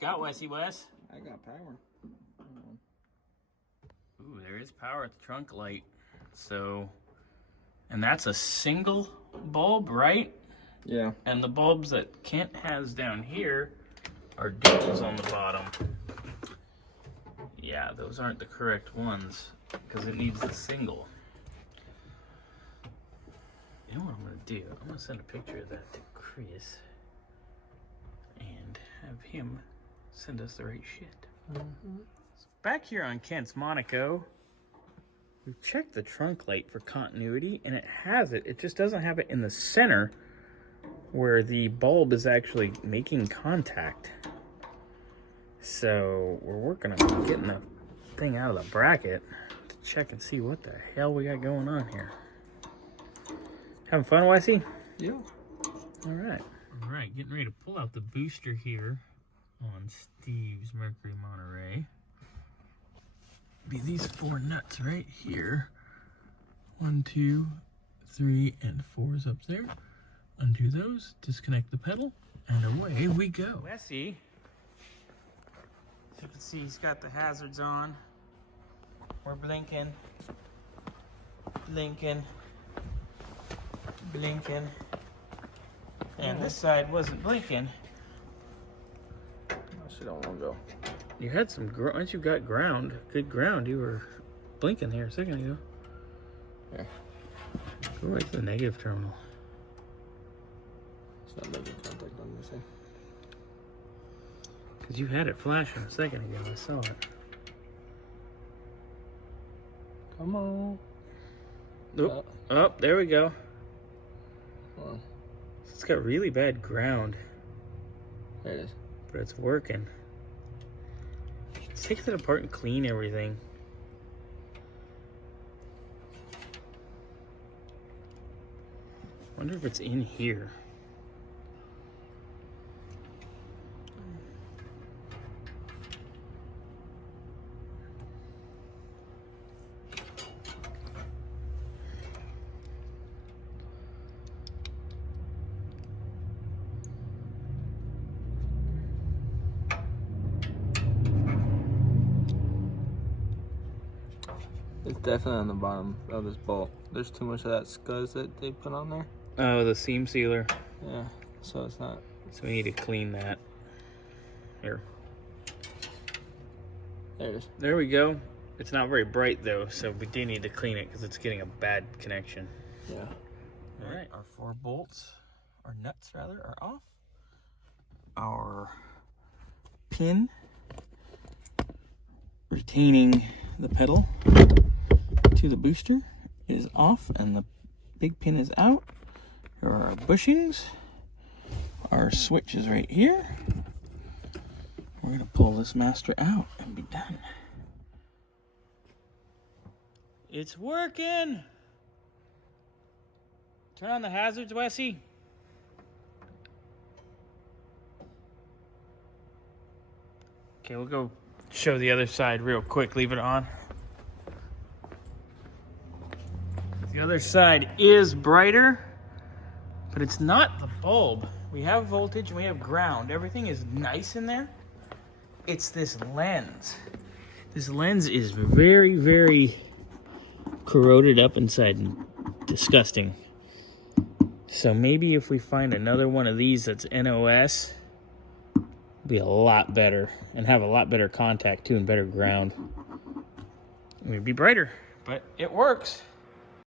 Got Wesy Wes. I got power. Ooh, there is power at the trunk light. So, and that's a single bulb, right? Yeah. And the bulbs that Kent has down here are duals on the bottom. Yeah, those aren't the correct ones because it needs the single. You know what I'm gonna do? I'm gonna send a picture of that to Chris and have him send us the right shit. So back here on Kent's Monaco, we've checked the trunk light for continuity and it has it. It just doesn't have it in the center where the bulb is actually making contact. So we're working on getting the thing out of the bracket to check and see what the hell we got going on here. Having fun, Wesy? Yeah. All right. All right, getting ready to pull out the booster here on Steve's Mercury Monterey. Be these 4 nuts right here. 1, 2, 3, and 4 is up there. Undo those, disconnect the pedal, and away we go. Wesy, as you can see, he's got the hazards on. We're blinking, blinking, blinking. And this side wasn't blinking. She don't want to go. You had some, once you got ground, good ground, you were blinking here a second ago. Yeah. Go right to the negative terminal. It's not making contact on this thing. Because you had it flashing a second ago, I saw it. Come on. Oh, oh, there we go. Oh. It's got really bad ground, There it is. but it's working. Let's take it apart and clean everything. Wonder if it's in here. It's definitely on the bottom of this bolt. There's too much of that scuzz that they put on there. Oh, the seam sealer. Yeah, so it's not. So we need to clean that. Here. There it is. There we go. It's not very bright though, so we do need to clean it because it's getting a bad connection. Yeah. All right, Our 4 bolts, our nuts rather, are off. our pin retaining the pedal to the booster is off and the big pin is out. Here are our bushings. Our switch is right here. We're gonna pull this master out and be done. It's working! Turn on the hazards, Wesy. Okay, we'll go show the other side real quick. Leave it on. The other side is brighter, but it's not the bulb. We have voltage and we have ground. Everything is nice in there. It's this lens. This lens is very, very corroded up inside and disgusting. So maybe if we find another one of these that's NOS, it'll be a lot better and have a lot better contact too and better ground. It would be brighter, but it works.